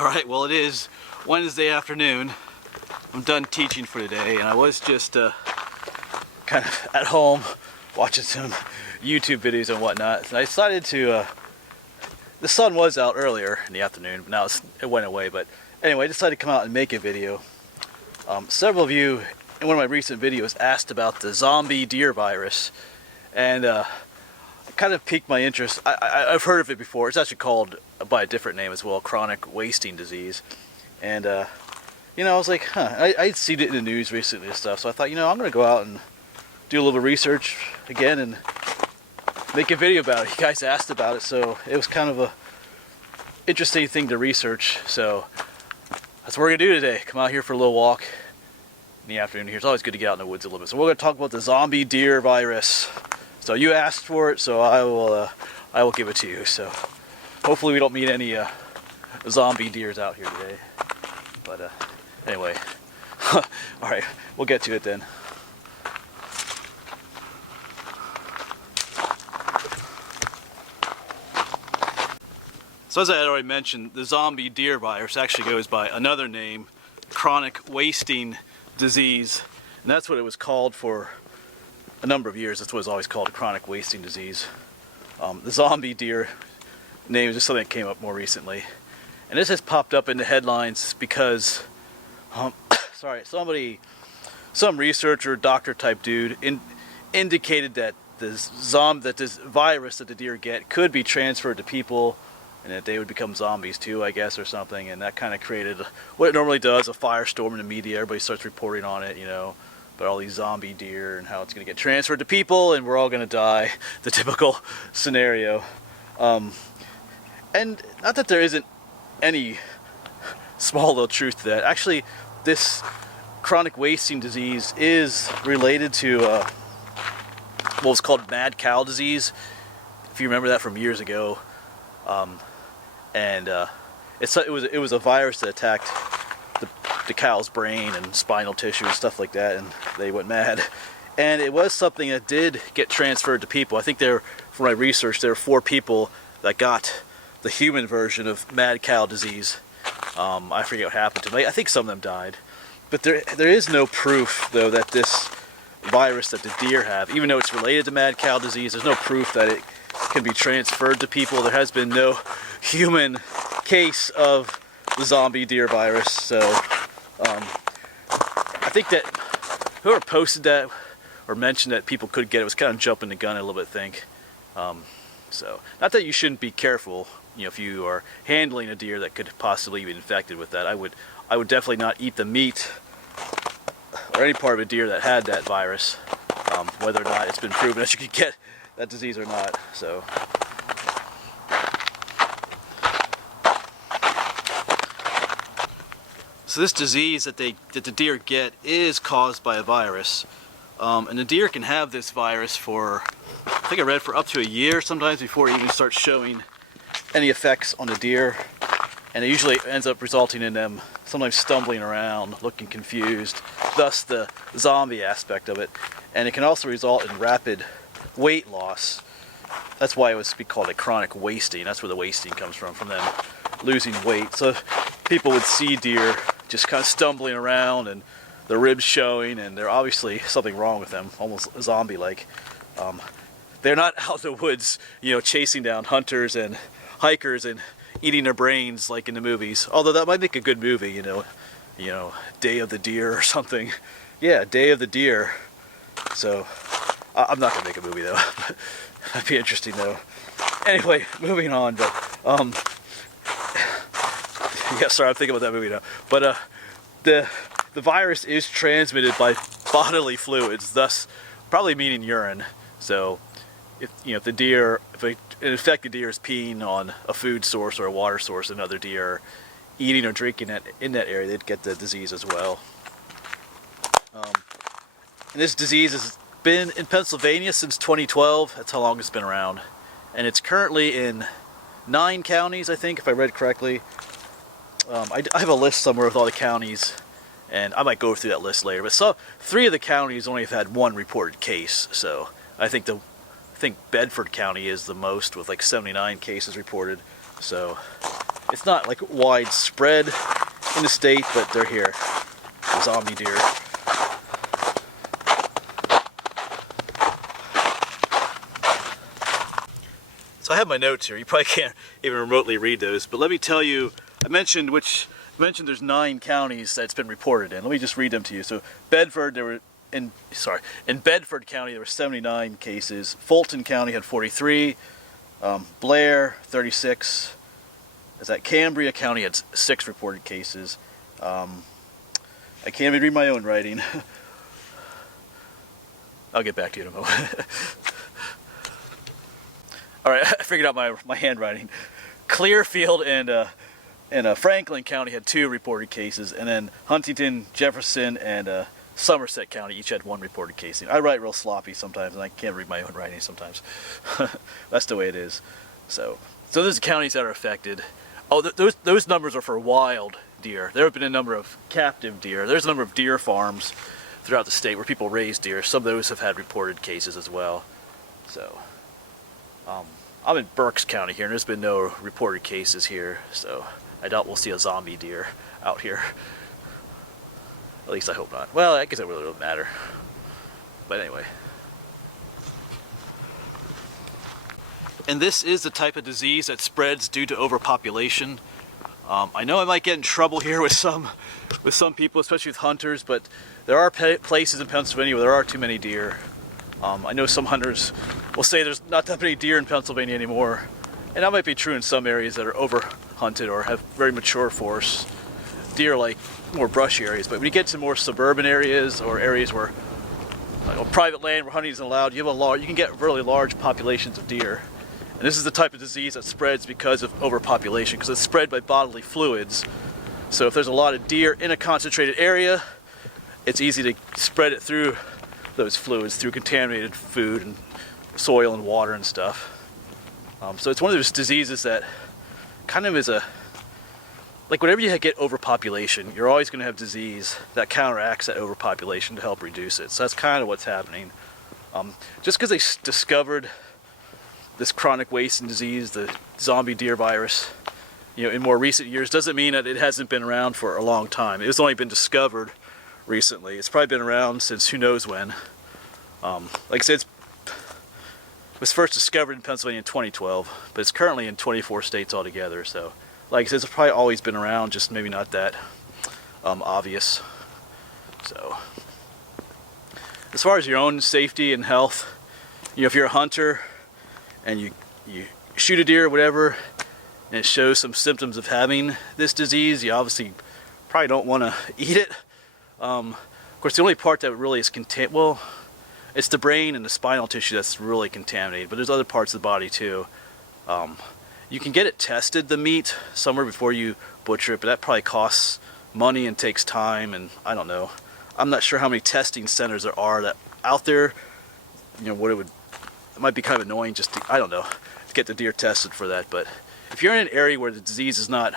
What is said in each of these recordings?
Alright, well it is Wednesday afternoon. I'm done teaching for today, and I was just kind of at home watching some YouTube videos and whatnot. And I decided to, the sun was out earlier in the afternoon, but now it went away. But anyway, I decided to come out and make a video. Several of you in one of my recent videos asked about the zombie deer virus, and it kind of piqued my interest. I've heard of it before. It's actually called by a different name as well, chronic wasting disease. And you know, I was like, I'd seen it in the news recently and stuff, so I thought, you know, I'm gonna go out and do a little bit of research again and make a video about it. You guys asked about it, so it was kind of a interesting thing to research. So that's what we're gonna do today. Come out here for a little walk in the afternoon here. It's always good to get out in the woods a little bit. So we're gonna talk about the zombie deer virus. So you asked for it, so I will give it to you. So hopefully we don't meet any zombie deers out here today. But anyway, all right, we'll get to it then. So as I had already mentioned, the zombie deer virus actually goes by another name, chronic wasting disease, and that's what it was called for a number of years. That's what it's always called, a chronic wasting disease. The zombie deer name is just something that came up more recently, and this has popped up in the headlines because some researcher, doctor type dude indicated that this virus that the deer get could be transferred to people, and that they would become zombies too, I guess, or something. And that kind of created what it normally does, a firestorm in the media. Everybody starts reporting on it, you know, about all these zombie deer and how it's going to get transferred to people and we're all going to die. The typical scenario. And not that there isn't any small little truth to that. Actually, this chronic wasting disease is related to what was called mad cow disease, if you remember that from years ago. It was a virus that attacked the cow's brain and spinal tissue and stuff like that, and they went mad. And it was something that did get transferred to people. I think from my research, there were 4 people that got the human version of mad cow disease. I forget what happened to them. I think some of them died. But there is no proof, though, that this virus that the deer have, even though it's related to mad cow disease, there's no proof that it can be transferred to people. There has been no human case of the zombie deer virus. So I think that whoever posted that or mentioned that people could get it was kind of jumping the gun a little bit, I think. So not that you shouldn't be careful, you know, if you are handling a deer that could possibly be infected with that. I would definitely not eat the meat or any part of a deer that had that virus, whether or not it's been proven that you could get that disease or not. So this disease that the deer get is caused by a virus, and the deer can have this virus for, I think I read, for up to a year sometimes before it even starts showing any effects on the deer. And it usually ends up resulting in them sometimes stumbling around, looking confused, thus the zombie aspect of it. And it can also result in rapid weight loss. That's why it would be called a chronic wasting. That's where the wasting comes from them losing weight. So people would see deer just kind of stumbling around and the ribs showing, and there's obviously something wrong with them, almost zombie-like. They're not out in the woods, you know, chasing down hunters and hikers and eating their brains like in the movies. Although that might make a good movie, you know, Day of the Deer or something. Yeah, Day of the Deer. So I'm not gonna make a movie though. That'd be interesting though. Anyway, moving on. But yeah, sorry, I'm thinking about that movie now. But the virus is transmitted by bodily fluids, thus probably meaning urine. So if an infected deer is peeing on a food source or a water source, another deer eating or drinking in that area, they'd get the disease as well. And this disease has been in Pennsylvania since 2012. That's how long it's been around. And it's currently in 9 counties, I think, if I read correctly. I have a list somewhere with all the counties, and I might go through that list later. But 3 of the counties only have had 1 reported case. So I think Bedford County is the most, with like 79 cases reported. So It's not like widespread in the state, but they're here. Zombie deer. So I have my notes here. You probably can't even remotely read those, but let me tell you, I mentioned there's 9 counties that it's been reported in. Let me just read them to you. So Bedford, in Bedford County there were 79 cases. Fulton County had 43. Blair 36. Cambria County had 6 reported cases. I can't even read my own writing. I'll get back to you in a moment. All right, I figured out my handwriting. Clearfield and Franklin County had 2 reported cases, and then Huntington, Jefferson, and Somerset County each had 1 reported case. I write real sloppy sometimes, and I can't read my own writing sometimes. That's the way it is. So those are counties that are affected. Oh, those numbers are for wild deer. There have been a number of captive deer. There's a number of deer farms throughout the state where people raise deer. Some of those have had reported cases as well. So I'm in Berks County here, and there's been no reported cases here. So I doubt we'll see a zombie deer out here. At least I hope not. Well, I guess it really doesn't matter. But anyway. And this is the type of disease that spreads due to overpopulation. I know I might get in trouble here with some people, especially with hunters, but there are places in Pennsylvania where there are too many deer. I know some hunters will say there's not that many deer in Pennsylvania anymore, and that might be true in some areas that are over-hunted or have very mature forests. Deer like more brushy areas, but when you get to more suburban areas or areas where private land where hunting isn't allowed, you can get really large populations of deer. And this is the type of disease that spreads because of overpopulation, because it's spread by bodily fluids. So if there's a lot of deer in a concentrated area, it's easy to spread it through those fluids, through contaminated food and soil and water and stuff. So it's one of those diseases that kind of is like whenever you get overpopulation, you're always going to have disease that counteracts that overpopulation to help reduce it. So that's kind of what's happening. Just because they discovered this chronic wasting disease, the zombie deer virus, in more recent years, doesn't mean that it hasn't been around for a long time. It's only been discovered recently. It's probably been around since who knows when. Like I said, it was first discovered in Pennsylvania in 2012, but it's currently in 24 states altogether. So, like I said, it's probably always been around, just maybe not that obvious. So, as far as your own safety and health, if you're a hunter and you shoot a deer or whatever, and it shows some symptoms of having this disease, you obviously probably don't want to eat it. Of course, the only part that really is it's the brain and the spinal tissue that's really contaminated, but there's other parts of the body too. You can get it tested, the meat, somewhere before you butcher it, but that probably costs money and takes time, and I don't know. I'm not sure how many testing centers there are out there. It might be kind of annoying just to get the deer tested for that, but if you're in an area where the disease is not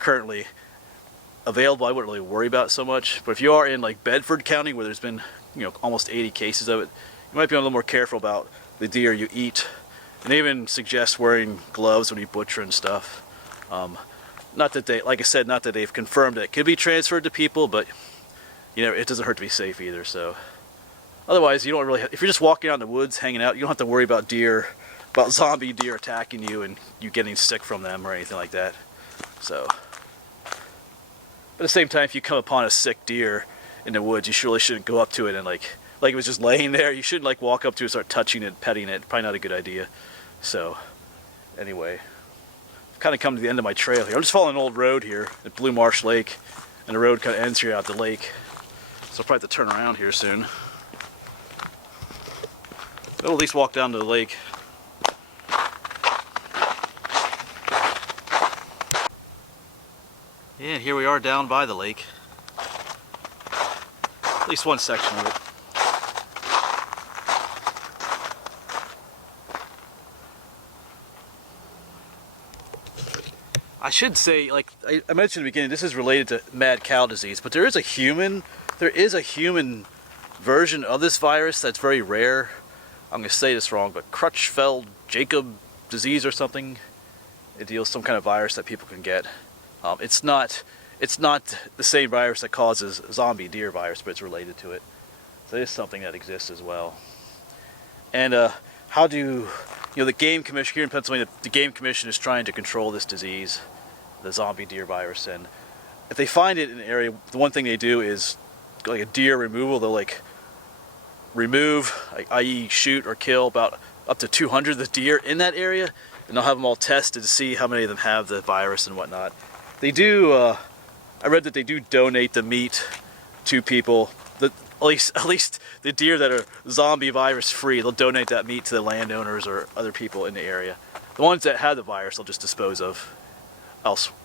currently available, I wouldn't really worry about it so much. But if you are in like Bedford County, where there's been almost 80 cases of it, you might be a little more careful about the deer you eat. And they even suggest wearing gloves when you butcher and stuff. Not that like I said, not that they've confirmed that it could be transferred to people, but it doesn't hurt to be safe either. So otherwise, you don't really. If you're just walking out in the woods, hanging out, you don't have to worry about zombie deer attacking you and you getting sick from them or anything like that. So, but at the same time, if you come upon a sick deer in the woods, you really shouldn't go up to it and like it was just laying there. You shouldn't walk up to it and start touching it, petting it. Probably not a good idea. So, anyway, I've kind of come to the end of my trail here. I'm just following an old road here at Blue Marsh Lake, and the road kind of ends here out the lake. So I'll probably have to turn around here soon. I'll at least walk down to the lake. Yeah, here we are down by the lake. At least one section of it. I should say, like I mentioned in the beginning, this is related to mad cow disease, but there is a human version of this virus that's very rare. I'm going to say this wrong, but Crutchfeld-Jacob disease or something. It deals with some kind of virus that people can get. It's not the same virus that causes zombie deer virus, but it's related to it. So it is something that exists as well. And how do the Game Commission here in Pennsylvania? The Game Commission is trying to control this disease, the zombie deer virus, and if they find it in an area, the one thing they do is like a deer removal. They'll like remove, i.e. shoot or kill about up to 200 of the deer in that area, and they'll have them all tested to see how many of them have the virus and whatnot. They do, I read that they do donate the meat to people, at least the deer that are zombie virus free, they'll donate that meat to the landowners or other people in the area. The ones that have the virus, they'll just dispose of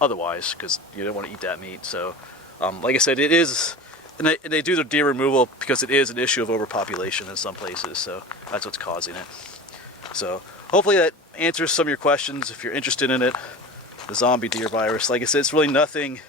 otherwise, because you don't want to eat that meat. So, like I said, it is, and they do the deer removal because it is an issue of overpopulation in some places, so that's what's causing it. So, hopefully that answers some of your questions if you're interested in it. The zombie deer virus, like I said, it's really nothing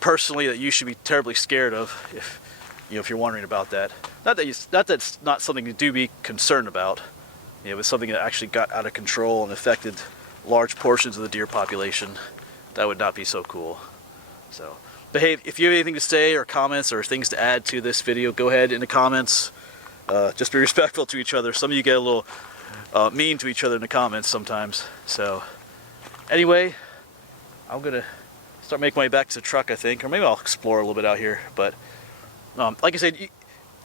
personally that you should be terribly scared of if you're wondering about that. Not that it's not something to do be concerned about. It's something that actually got out of control and affected large portions of the deer population. That would not be so cool. So, but hey, if you have anything to say or comments or things to add to this video, go ahead in the comments. Just be respectful to each other. Some of you get a little mean to each other in the comments sometimes. So, anyway, I'm gonna start making my way back to the truck, I think, or maybe I'll explore a little bit out here. But like I said,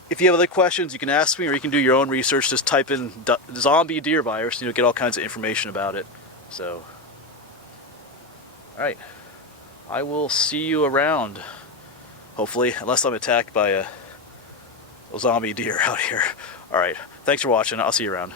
if you have other questions, you can ask me, or you can do your own research. Just type in zombie deer virus, and you'll get all kinds of information about it. So, all right, I will see you around. Hopefully, unless I'm attacked by a zombie deer out here. All right, thanks for watching. I'll see you around.